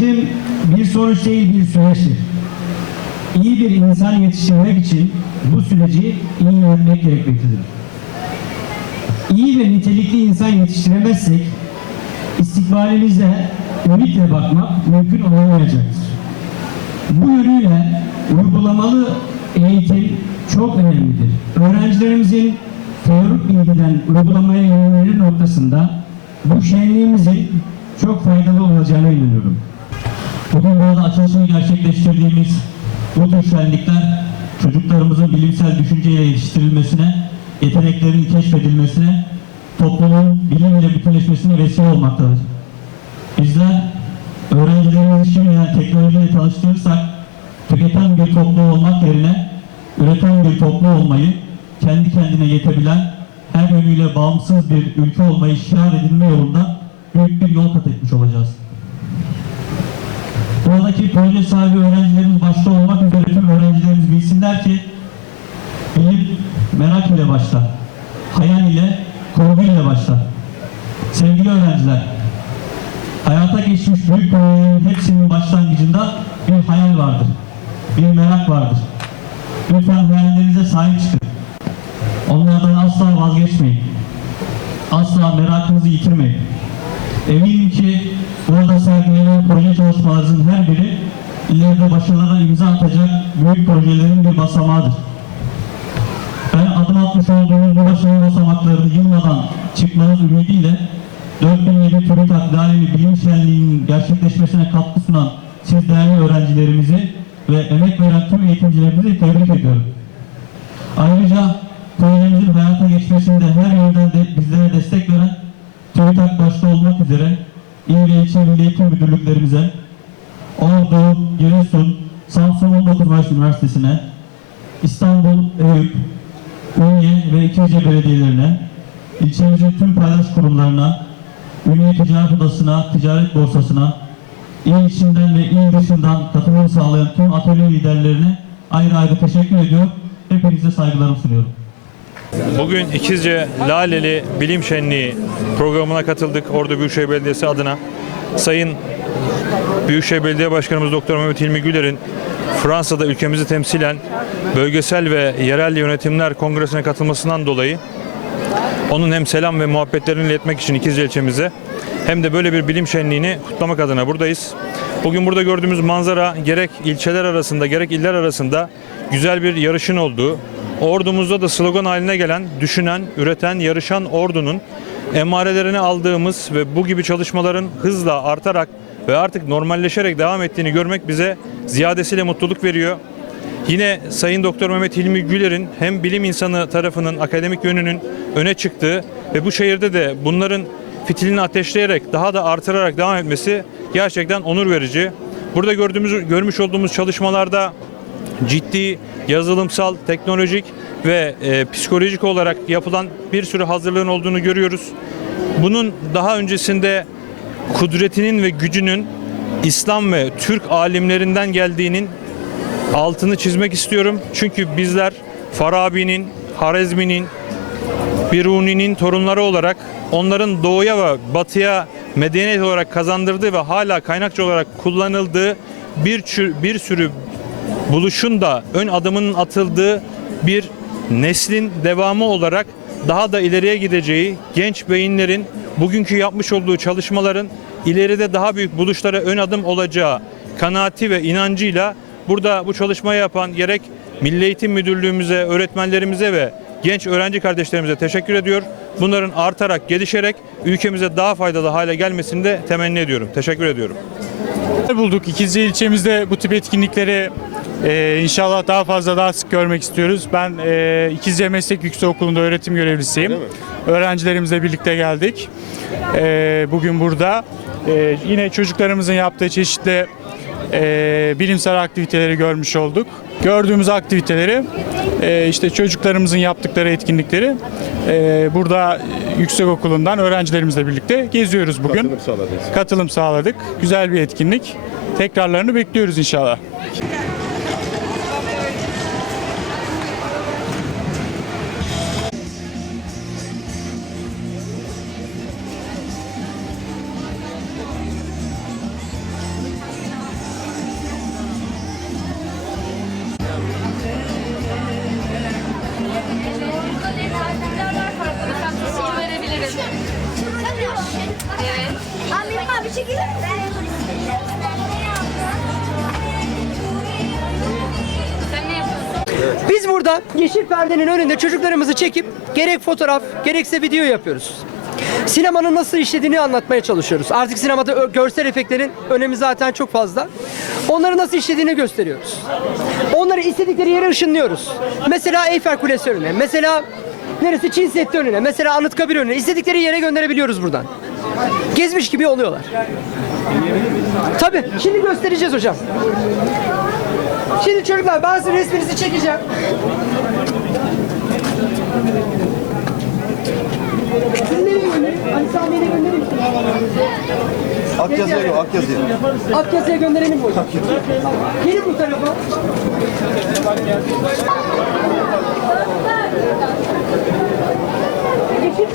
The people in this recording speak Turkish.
Eğitim bir sonuç değil bir süreçtir. İyi bir insan yetiştirmek için bu süreci iyi yönetmek gerekmektedir. İyi ve nitelikli insan yetiştiremezsek istikbalimize ümitle bakmak mümkün olamayacaktır. Bu yönüyle uygulamalı eğitim çok önemlidir. Öğrencilerimizin teorik bilgiden uygulamaya yönelmeleri noktasında bu şenliğimizin çok faydalı olacağına inanıyorum. Bugün burada açılışını gerçekleştirdiğimiz bu tür şenlikler çocuklarımızın bilimsel düşünceyle yetiştirilmesine, yeteneklerinin keşfedilmesine, toplumun bilim ile bütünleşmesine vesile olmaktadır. Bizler öğrencilerimizi şimdiden teknolojiyle tanıştırırsak, tüketen bir toplum olmak yerine üreten bir toplum olmayı, kendi kendine yetebilen, her yönüyle bağımsız bir ülke olmayı şiar edilme yolunda büyük bir yol kat etmiş olacağız. Buradaki proje sahibi öğrencilerimiz başta olmak üzere tüm öğrencilerimiz bilsinler ki bilim merak ile başlar. Hayal ile, kurgu ile başlar. Sevgili öğrenciler, hayata geçmiş büyük projelerin hepsinin başlangıcında bir hayal vardır. Bir merak vardır. Lütfen hayallerinize sahip çıkın. Onlardan asla vazgeçmeyin. Asla merakınızı yitirmeyin. Eminim ki burada sergilenen proje çalışmalarınızın her biri ileride başarılara imza atacak büyük projelerin bir basamağıdır. Ben adım atmış olduğunuz bu başarı basamaklarını yılmadan çıkmanız ümidiyle 4007 TÜBİTAK Daimi Bilim Şenliği'nin gerçekleşmesine katkı sunan siz değerli öğrencilerimizi ve emek veren tüm eğitimcilerimizi tebrik ediyorum. Ayrıca projemizin hayata geçmesinde her yönden de bizlere destek veren TÜBİTAK başta olmak üzere İl ve İlçe Milli Eğitim Müdürlüklerimize, Ordu, Giresun, Samsun 19 Mayıs Üniversitesi'ne, İstanbul, Eyüp, Ünye ve İkinci Belediyelerine, ilçemizin tüm paydaş kurumlarına, Ünye Ticaret Odası'na, Ticaret Borsası'na, il içinden ve il dışından katılım sağlayan tüm atölye liderlerine ayrı ayrı teşekkür ediyor. Hepinize saygılarımı sunuyorum. Bugün İkizce Laleli Bilim Şenliği programına katıldık Ordu Büyükşehir Belediyesi adına. Sayın Büyükşehir Belediye Başkanımız Doktor Mehmet Hilmi Güler'in Fransa'da ülkemizi temsilen bölgesel ve yerel yönetimler kongresine katılmasından dolayı onun hem selam ve muhabbetlerini iletmek için İkizce ilçemize hem de böyle bir bilim şenliğini kutlamak adına buradayız. Bugün burada gördüğümüz manzara gerek ilçeler arasında gerek iller arasında güzel bir yarışın olduğu, ordumuzda da slogan haline gelen, düşünen, üreten, yarışan ordunun emarelerini aldığımız ve bu gibi çalışmaların hızla artarak ve artık normalleşerek devam ettiğini görmek bize ziyadesiyle mutluluk veriyor. Yine Sayın Doktor Mehmet Hilmi Güler'in hem bilim insanı tarafının akademik yönünün öne çıktığı ve bu şehirde de bunların fitilini ateşleyerek daha da artırarak devam etmesi gerçekten onur verici. Burada gördüğümüz görmüş olduğumuz çalışmalarda ciddi yazılımsal, teknolojik ve e, psikolojik olarak yapılan bir sürü hazırlığın olduğunu görüyoruz. Bunun daha öncesinde kudretinin ve gücünün İslam ve Türk alimlerinden geldiğinin altını çizmek istiyorum. Çünkü bizler Farabi'nin, Harezmi'nin, Biruni'nin torunları olarak onların doğuya ve batıya medeniyet olarak kazandırdığı ve hala kaynakçı olarak kullanıldığı bir, bir sürü buluşun da ön adımının atıldığı bir neslin devamı olarak daha da ileriye gideceği genç beyinlerin bugünkü yapmış olduğu çalışmaların ileride daha büyük buluşlara ön adım olacağı kanaati ve inancıyla burada bu çalışmayı yapan gerek Milli Eğitim Müdürlüğümüze, öğretmenlerimize ve genç öğrenci kardeşlerimize teşekkür ediyor. Bunların artarak, gelişerek ülkemize daha faydalı hale gelmesini de temenni ediyorum. Teşekkür ediyorum. bulduk. İkizce ilçemizde bu tip etkinlikleri e, inşallah daha fazla daha sık görmek istiyoruz. Ben e, İkizce Meslek Yüksekokulu'nda öğretim görevlisiyim. Öğrencilerimizle birlikte geldik. E, bugün burada. E, yine çocuklarımızın yaptığı çeşitli e, bilimsel aktiviteleri görmüş olduk. Gördüğümüz aktiviteleri e, işte çocuklarımızın yaptıkları etkinlikleri e, burada yüksekokulundan öğrencilerimizle birlikte geziyoruz bugün. Katılım sağladınız. Katılım sağladık. Güzel bir etkinlik. Tekrarlarını bekliyoruz inşallah. Çekilir yapıyorsun? Biz burada yeşil perdenin önünde çocuklarımızı çekip gerek fotoğraf gerekse video yapıyoruz. Sinemanın nasıl işlediğini anlatmaya çalışıyoruz. Artık sinemada görsel efektlerin önemi zaten çok fazla. Onları nasıl işlediğini gösteriyoruz. Onları istedikleri yere ışınlıyoruz. Mesela Eyfel Kulesi önüne, mesela neresi Çin Seddi önüne, mesela Anıtkabir önüne. istedikleri yere gönderebiliyoruz buradan gezmiş gibi oluyorlar. Tabi şimdi göstereceğiz hocam. Şimdi çocuklar ben sizin resminizi çekeceğim. Sizin nereye göndereyim? Akyazı'ya gö Akyazı'ya. Akyazı'ya gönderelim mi hocam? Gelin bu tarafa. Yeşil